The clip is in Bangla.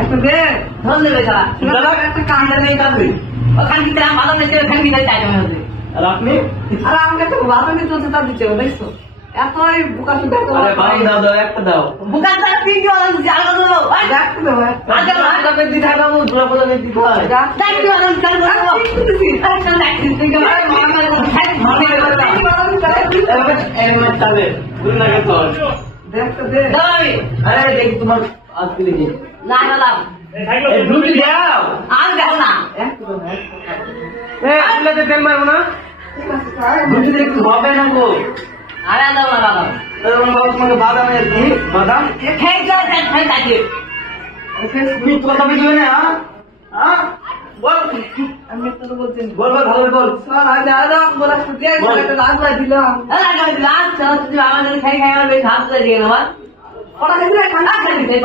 একটা দে ধর দেবে সারা দাদা একটা কান্দে নেই কান্দে ওখান থেকে ভালো নেই ওখান থেকে চাই আমি হচ্ছে আর আপনি আর আমাকে তো ভালো নিতে চলছে তা দিচ্ছে দেখছো এতই বুকা সুন্দর আরে বাম দাও দাও একটা দাও বুকান তার তিন কি বলেন জায়গা দেবো দেখতে দেবো আগে টাকা পেয়ে দিতে হবে তোরা বলে দিতে হয় তাই কি বলেন কাল বলবো আচ্ছা না ঠিক আছে এই মাছ তাহলে দুই না কত দেখতে দে দাঁড়াবি আরে দেখি তোমার আজকে দেখি না গেলাম এই ঢুকি দাও আর দেখো না একটু এই আল্লাহতে তেল মারবো না ঢুকি দেখি হবে না গো আরে দাও না দাও তোমার বাবা তোমাকে বাদাম এর কি বাদাম খেয়ে যাও খাই খাই তুমি কথা বুঝবে না হ্যাঁ বল আমি তো বলছি বল বল ভালো বল স্যার আজ আর বলা ছুটি আছে একটা রাত দিলাম আচ্ছা তুমি আমাদের খাই খাই আমার বেশ হাত দিয়ে না ওরা কিন্তু খানা খাই খাই